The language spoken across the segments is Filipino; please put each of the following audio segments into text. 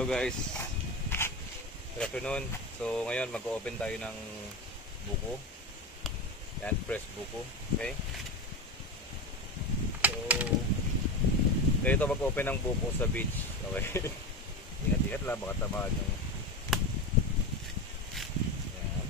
Hello guys, good afternoon. So ngayon mag-open tayo ng buko. Yan, fresh buko. Okay. So ganito mag-open ng buko sa beach. Okay. Ingat-ingat lang, baka tamaan yung yan.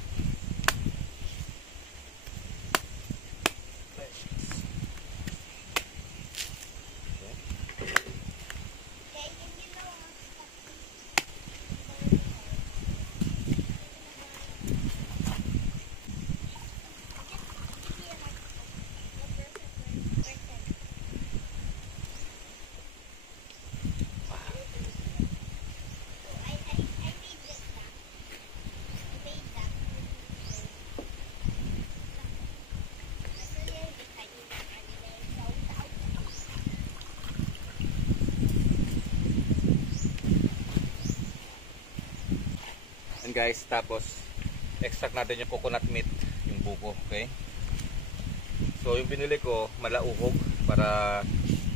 And guys, tapos extract natin yung coconut meat, yung buko, okay? So yung pinili ko, malauhog para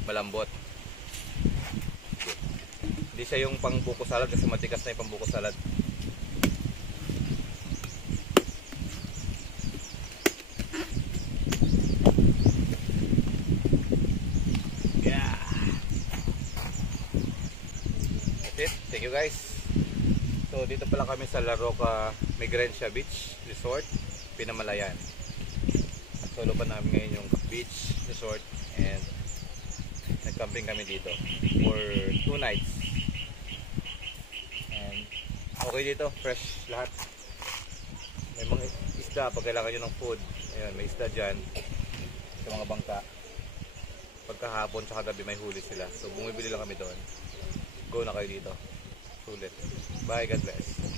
malambot. Okay. Hindi siya yung pang buko salad kasi matigas na yung pang buko salad. Yeah. That's it. Thank you guys. So dito pala kami sa La Roca Migrencia Beach Resort, Pinamalayan. Solo pa namin ngayon yung beach resort and nag-camping kami dito for 2 nights. And okay dito, fresh lahat. May mga isda pag kailangan nyo ng food. Ayun, may isda dyan sa mga bangka. Pagkahapon sa gabi may huli sila. So bumibili lang kami doon. Go na kayo dito. Sulit. Bye, God bless.